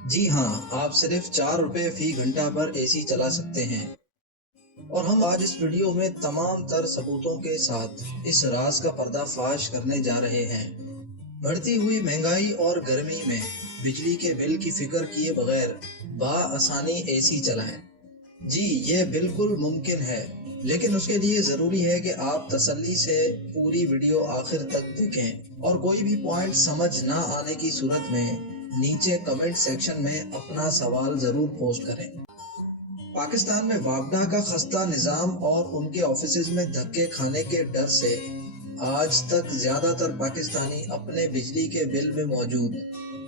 जी हाँ, आप सिर्फ 4 रुपए फी घंटा पर एसी चला सकते हैं। और हम आज इस वीडियो में तमाम तर सबूतों के साथ इस राज का पर्दाफाश करने जा रहे हैं। बढ़ती हुई महंगाई और गर्मी में बिजली के बिल की फिक्र किए बगैर आसानी एसी चलाएं। जी, ये बिल्कुल मुमकिन है, लेकिन उसके लिए जरूरी है कि आप तसल्ली से पूरी वीडियो आखिर तक देखें और कोई भी पॉइंट समझ ना आने की सूरत में नीचे कमेंट सेक्शन में अपना सवाल जरूर पोस्ट करें। पाकिस्तान में वापडा का खस्ता निजाम और उनके ऑफिसेज में धक्के खाने के डर से आज तक ज्यादातर पाकिस्तानी अपने बिजली के बिल में मौजूद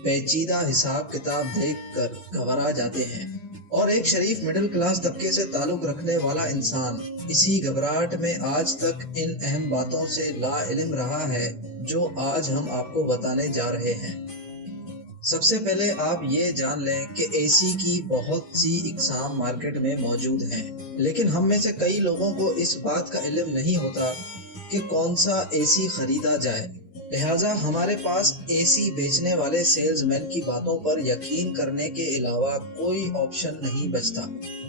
पेचीदा हिसाब किताब देखकर घबरा जाते हैं और एक शरीफ मिडिल क्लास तबके से ताल्लुक रखने वाला इंसान इसी घबराहट में आज तक इन अहम बातों से लाइल्म रहा है जो आज हम आपको बताने जा रहे हैं। सबसे पहले आप ये जान लें कि एसी की बहुत सी इकसाम मार्केट में मौजूद हैं, लेकिन हम में से कई लोगों को इस बात का इल्म नहीं होता कि कौन सा एसी खरीदा जाए। लिहाजा हमारे पास एसी बेचने वाले सेल्समैन की बातों पर यकीन करने के अलावा कोई ऑप्शन नहीं बचता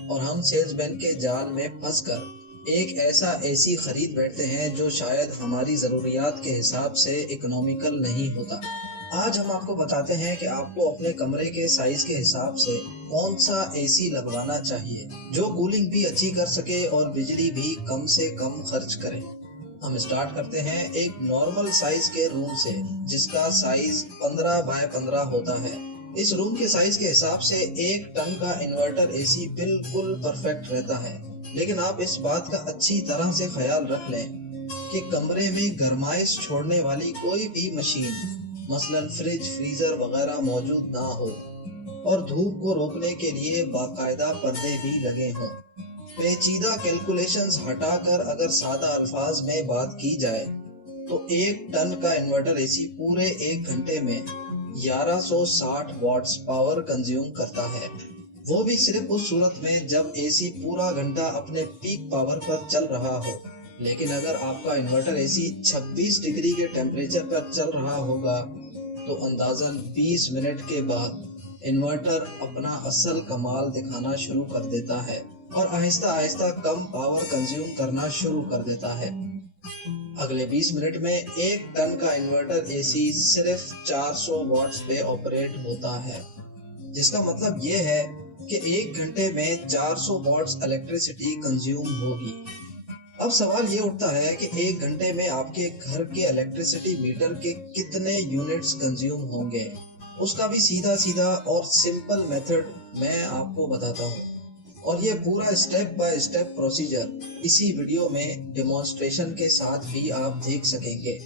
और हम सेल्समैन के जाल में फंसकर एक ऐसा एसी खरीद बैठते हैं जो शायद हमारी जरूरियात के हिसाब से इकोनॉमिकल नहीं होता। आज हम आपको बताते हैं कि आपको अपने कमरे के साइज के हिसाब से कौन सा एसी लगवाना चाहिए जो कूलिंग भी अच्छी कर सके और बिजली भी कम से कम खर्च करे। हम स्टार्ट करते हैं एक नॉर्मल साइज के रूम से जिसका साइज 15 बाय 15 होता है। इस रूम के साइज के हिसाब से 1 टन का इन्वर्टर एसी बिल्कुल परफेक्ट रहता है, लेकिन आप इस बात का अच्छी तरह से ख्याल रख लें कि कमरे में गर्माइश छोड़ने वाली कोई भी मशीन मसलन फ्रिज, फ्रीजर वगैरह मौजूद ना हो और धूप को रोकने के लिए बाकायदा पर्दे भी लगे हों। पेचीदा कैलकुलेशंस हटाकर अगर सादा अल्फाज में बात की जाए तो 1 टन का इन्वर्टर एसी पूरे 1 घंटे में 1160 वॉट्स पावर कंज्यूम करता है। वो भी सिर्फ उस सूरत में जब एसी पूरा घंटा अपने पीक पावर पर चल रहा हो। लेकिन अगर आपका इन्वर्टर एसी 26 डिग्री के टेम्परेचर पर चल रहा होगा तो अंदाजन 20 मिनट के बाद इन्वर्टर अपना असल कमाल दिखाना शुरू कर देता है और आहिस्ता आहिस्ता कम पावर कंज्यूम करना शुरू कर देता है। अगले 20 मिनट में 1 टन का इन्वर्टर एसी सिर्फ 400 वॉट्स पे ऑपरेट होता है, जिसका मतलब ये है कि 1 घंटे में 400 वॉट्स इलेक्ट्रिसिटी कंज्यूम होगी। अब सवाल ये उठता है कि 1 घंटे में आपके घर के इलेक्ट्रिसिटी मीटर के कितने यूनिट्स कंज्यूम होंगे। उसका भी सीधा सीधा और सिंपल मेथड मैं आपको बताता हूँ और ये पूरा स्टेप बाय स्टेप प्रोसीजर इसी वीडियो में डेमोन्स्ट्रेशन के साथ भी आप देख सकेंगे।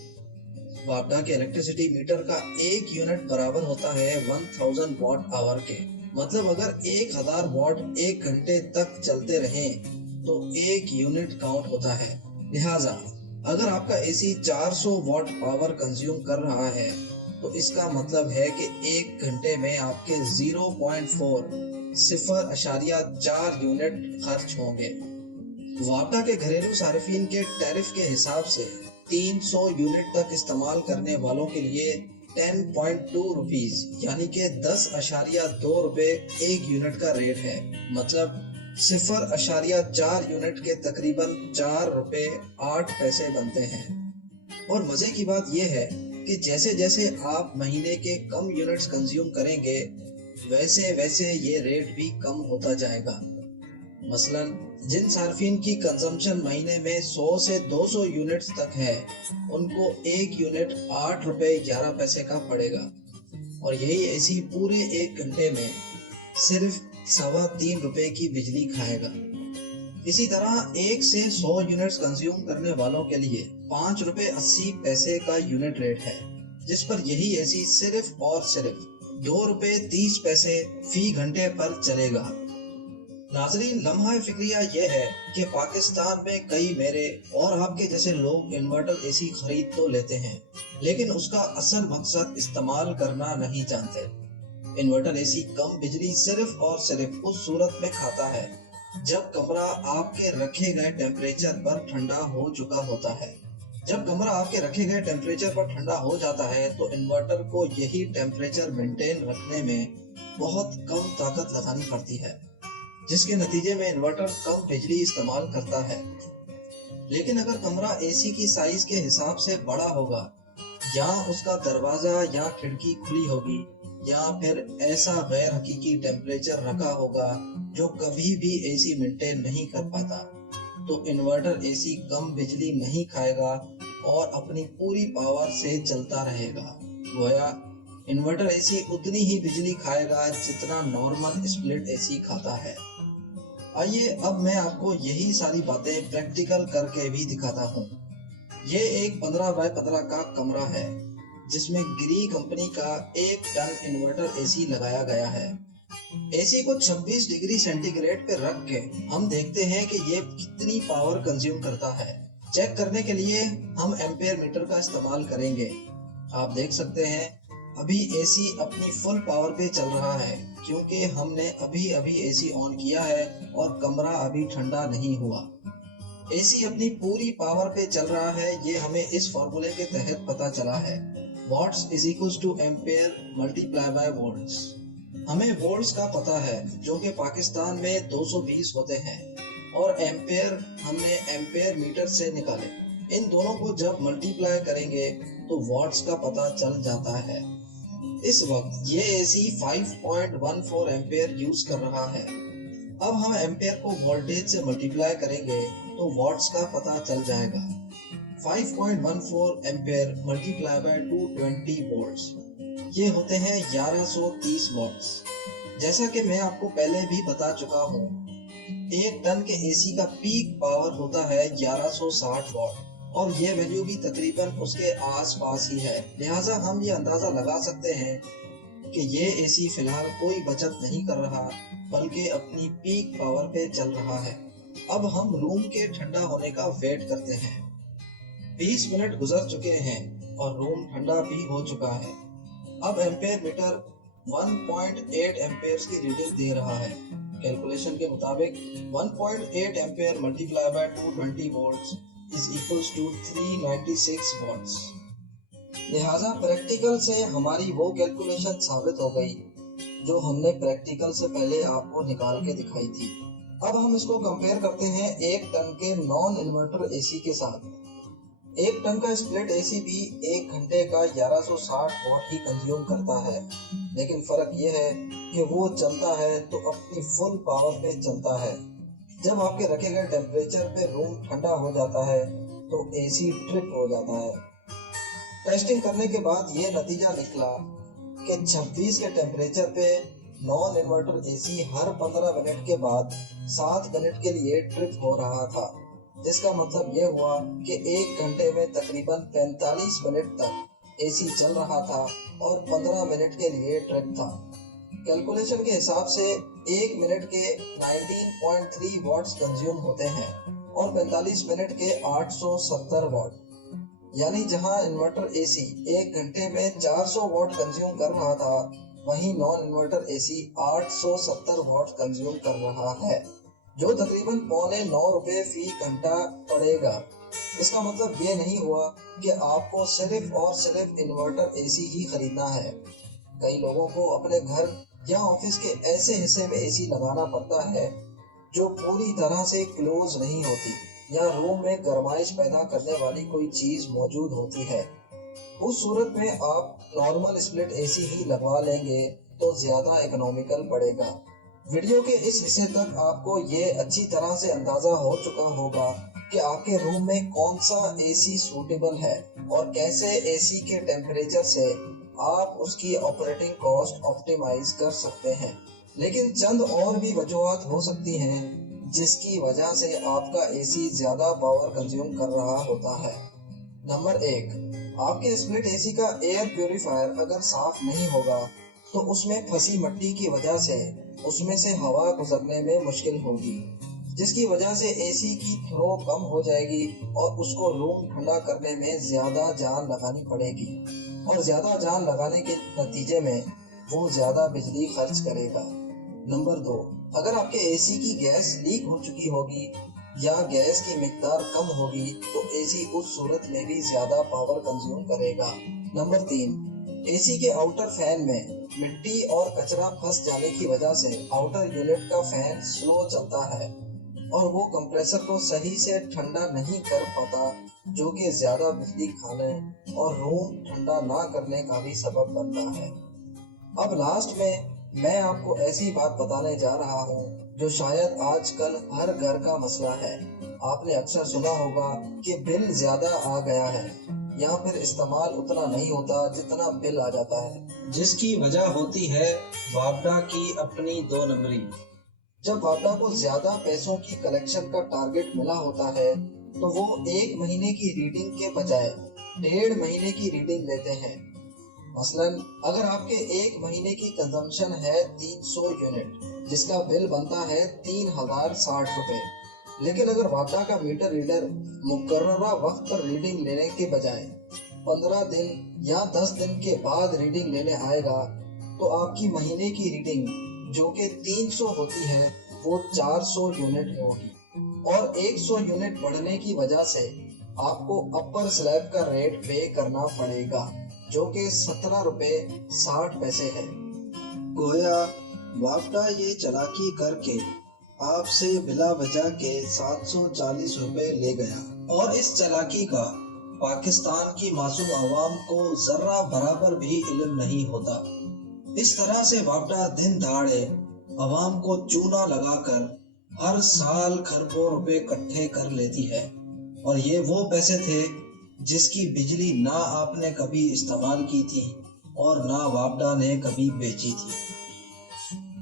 वापडा के इलेक्ट्रिसिटी मीटर का 1 यूनिट बराबर होता है 1000 वॉट आवर के। मतलब अगर 1000 वॉट 1 घंटे तक चलते रहें तो 1 यूनिट काउंट होता है। लिहाजा अगर आपका एसी 400 वॉट पावर कंज्यूम कर रहा है तो इसका मतलब है कि 1 घंटे में आपके 0.4 यूनिट खर्च होंगे। वापडा के घरेलू सार्फिन के टैरिफ के हिसाब से 300 यूनिट तक इस्तेमाल करने वालों के लिए 10.2 रुपीज यानी कि 10.2 रुपए 1 यूनिट का रेट है। मतलब 0.4 यूनिट के तकरीबन 4 रुपए 8 पैसे बनते हैं। और मजे की बात यह है कि जैसे जैसे आप महीने के कम यूनिट्स कंज्यूम करेंगे वैसे वैसे ये रेट भी कम होता जाएगा। मसलन जिन सार्फिन की कंजम्पशन महीने में 100 से 200 यूनिट्स तक है उनको 1 यूनिट 8 रुपए 11 पैसे का पड़ेगा और यही एसी पूरे 1 घंटे में सिर्फ 3.25 रुपए की बिजली खाएगा। इसी तरह 1 से 100 यूनिट्स कंज्यूम करने वालों के लिए 5 रुपए 80 पैसे का यूनिट रेट है, जिस पर यही एसी सिर्फ और सिर्फ 2 रुपए 30 पैसे फी घंटे पर चलेगा। नाजरीन, लम्हा फिक्रिया यह है कि पाकिस्तान में कई मेरे और आपके जैसे लोग इन्वर्टर एसी खरीद तो लेते हैं, लेकिन उसका असल मकसद इस्तेमाल करना नहीं जानते। इन्वर्टर एसी कम बिजली सिर्फ और सिर्फ उस सूरत में खाता है जब कमरा आपके रखे गए टेम्परेचर पर ठंडा हो चुका होता है। जब कमरा आपके रखे गए टेम्परेचर पर ठंडा हो जाता है तो इन्वर्टर को यही टेम्परेचर मेंटेन रखने में बहुत कम ताकत लगानी पड़ती है, जिसके नतीजे में इन्वर्टर कम बिजली इस्तेमाल करता है। लेकिन अगर कमरा एसी की साइज के हिसाब से बड़ा होगा, या उसका दरवाजा या खिड़की खुली होगी, या फिर ऐसा गैर हकीकी टेम्परेचर रखा होगा जो कभी भी एसी मेंटेन नहीं कर पाता, तो इन्वर्टर एसी कम बिजली नहीं खाएगा और अपनी पूरी पावर से चलता रहेगा। गोया इन्वर्टर एसी उतनी ही बिजली खाएगा जितना नॉर्मल स्प्लिट एसी खाता है। आइए अब मैं आपको यही सारी बातें प्रैक्टिकल करके भी दिखाता हूँ। ये एक 15 बाय 15 का कमरा है, जिसमें गिरी कंपनी का 1 टन इन्वर्टर एसी लगाया गया है। एसी को 26 डिग्री सेंटीग्रेड पे रख के हम देखते हैं कि ये कितनी पावर कंज्यूम करता है। चेक करने के लिए हम एम्पेयर मीटर का इस्तेमाल करेंगे। आप देख सकते हैं अभी एसी अपनी फुल पावर पे चल रहा है, क्योंकि हमने अभी एसी ऑन किया है और कमरा अभी ठंडा नहीं हुआ। एसी अपनी पूरी पावर पे चल रहा है, ये हमें इस फॉर्मूले के तहत पता चला है। Watts is equals to ampere multiply by volts. हमें वोल्ट्स का पता है, जो कि पाकिस्तान में 220 होते हैं, और एम्पेयर हमने एम्पेयर मीटर से निकाले। इन दोनों को जब मल्टीप्लाई करेंगे तो वॉट्स का पता चल जाता है। इस वक्त ये एसी 5.14 एम्पेयर यूज कर रहा है। अब हम एम्पेयर को वोल्टेज से मल्टीप्लाई करेंगे तो वॉट्स का पता चल जाएगा। 5.14 एम्पेयर मल्टीप्लाई बाय 220 वोल्ट्स, ये होते हैं 1130 वॉट्स। जैसा कि मैं आपको पहले भी बता चुका हूँ, 1 टन के एसी का पीक पावर होता है 1160 वॉट, और ये वैल्यू भी तकरीबन उसके आसपास ही है। लिहाजा हम ये अंदाजा लगा सकते हैं कि ये एसी फिलहाल कोई बचत नहीं कर रहा, बल्कि अपनी पीक पावर पे चल रहा है। अब हम रूम के ठंडा होने का वेट करते हैं। 20 मिनट गुजर चुके हैं और रूम ठंडा भी हो चुका है। अब एम्पेयर मीटर 1.8 एम्पेयर की रीडिंग दे रहा है। कैलकुलेशन के मुताबिक 1.8 ampere multiply by 220 volts is equals to 396 watts. लिहाजा प्रैक्टिकल से हमारी वो कैलकुलेशन साबित हो गई जो हमने प्रैक्टिकल से पहले आपको निकाल के दिखाई थी। अब हम इसको कंपेयर करते हैं 1 टन के नॉन इन्वर्टर एसी के साथ। 1 टन का स्प्लिट एसी भी 1 घंटे का 1160 वॉट ही कंज्यूम करता है, लेकिन फर्क ये है कि वो चलता है तो अपनी फुल पावर पे चलता है। जब आपके रखे गए टेम्परेचर पे रूम ठंडा हो जाता है तो एसी ट्रिप हो जाता है। टेस्टिंग करने के बाद ये नतीजा निकला कि 26 के टेम्परेचर पे नॉन इन्वर्टर एसी हर 15 मिनट के बाद 7 मिनट के लिए ट्रिप हो रहा था, जिसका मतलब ये हुआ कि 1 घंटे में तकरीबन 45 मिनट तक एसी चल रहा था और 15 मिनट के लिए ट्रिप था। कैलकुलेशन के हिसाब से 1 मिनट के 19.3 वॉट्स कंज्यूम होते हैं और 45 मिनट के 870 वॉट। यानी जहां इन्वर्टर एसी 1 घंटे में 400 वॉट कंज्यूम कर रहा था, वहीं non inverter AC 870 what consume कर रहा है, जो तकरीबन ₹9.25 फी घंटा पड़ेगा। इसका मतलब ये नहीं हुआ कि आपको सिर्फ और सिर्फ इन्वर्टर एसी ही खरीदना है। कई लोगों को अपने घर या ऑफिस के ऐसे हिस्से में एसी लगाना पड़ता है जो पूरी तरह से क्लोज नहीं होती, या रूम में गर्माइश पैदा करने वाली कोई चीज मौजूद होती है। उस सूरत में आप नॉर्मल स्प्लिट एसी ही लगवा लेंगे तो ज्यादा इकोनॉमिकल पड़ेगा। वीडियो के इस हिस्से तक आपको ये अच्छी तरह से अंदाजा हो चुका होगा कि आपके रूम में कौन सा एसी सूटेबल है और कैसे एसी के टेम्परेचर से आप उसकी ऑपरेटिंग कॉस्ट ऑप्टिमाइज कर सकते हैं। लेकिन चंद और भी वजूहात हो सकती हैं जिसकी वजह से आपका एसी ज्यादा पावर कंज्यूम कर रहा होता है। नंबर 1, आपके स्प्लिट एसी का एयर प्यूरिफायर अगर साफ नहीं होगा तो उसमें फंसी मिट्टी की वजह से उसमें से हवा गुजरने में मुश्किल होगी, जिसकी वजह से एसी की थ्रो कम हो जाएगी और उसको रूम ठंडा करने में ज्यादा जान लगानी पड़ेगी, और ज्यादा जान लगाने के नतीजे में वो ज्यादा बिजली खर्च करेगा। नंबर 2, अगर आपके एसी की गैस लीक हो चुकी होगी या गैस की मिकदार कम होगी तो एसी उस सूरत में भी ज्यादा पावर कंज्यूम करेगा। नंबर 3, एसी के आउटर फैन में मिट्टी और कचरा फंस जाने की वजह से आउटर यूनिट का फैन स्लो चलता है और वो कंप्रेसर को सही से ठंडा नहीं कर पाता, जो कि ज्यादा बिजली खाने और रूम ठंडा ना करने का भी सबब बनता है। अब लास्ट में मैं आपको ऐसी बात बताने जा रहा हूँ जो शायद आजकल हर घर का मसला है। आपने अक्सर सुना होगा कि बिल ज्यादा आ गया है या फिर इस्तेमाल उतना नहीं होता जितना बिल आ जाता है, जिसकी वजह होती है वापडा की अपनी 2 नंबरी। जब वापडा को ज्यादा पैसों की कलेक्शन का टारगेट मिला होता है तो वो 1 महीने की रीडिंग के बजाय 1.5 महीने की रीडिंग लेते हैं। मसलन अगर आपके 1 महीने की कंजम्पशन है 300 यूनिट, जिसका बिल बनता है 3060 रुपए, लेकिन अगर वापडा का मीटर रीडर मुकर्ररा वक्त पर रीडिंग लेने के बजाय 15 दिन या 10 दिन के बाद रीडिंग लेने आएगा तो आपकी महीने की रीडिंग जो कि 300 होती है वो 400 यूनिट होगी और 100 यूनिट बढ़ने की वजह से आपको अपर स्लैब का रेट पे करना पड़ेगा, जो कि 17 रुपए 60 पैसे है। गोया वापडा ये चालाकी करके आपसे बिला वजह के 740 रुपए ले गया और इस चालाकी का पाकिस्तान की मासूम आवाम को जर्रा बराबर भी इल्म नहीं होता। इस तरह से वापडा दिन दहाड़े आवाम को चूना लगाकर हर साल खरबों रुपए इकट्ठे कर लेती है और ये वो पैसे थे जिसकी बिजली ना आपने कभी इस्तेमाल की थी और ना वापडा ने कभी बेची थी।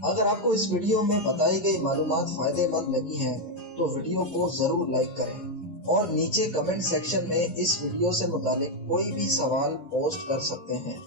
अगर आपको इस वीडियो में बताई गई मालूमात फायदेमंद लगी हैं तो वीडियो को जरूर लाइक करें और नीचे कमेंट सेक्शन में इस वीडियो से मुतालिक कोई भी सवाल पोस्ट कर सकते हैं।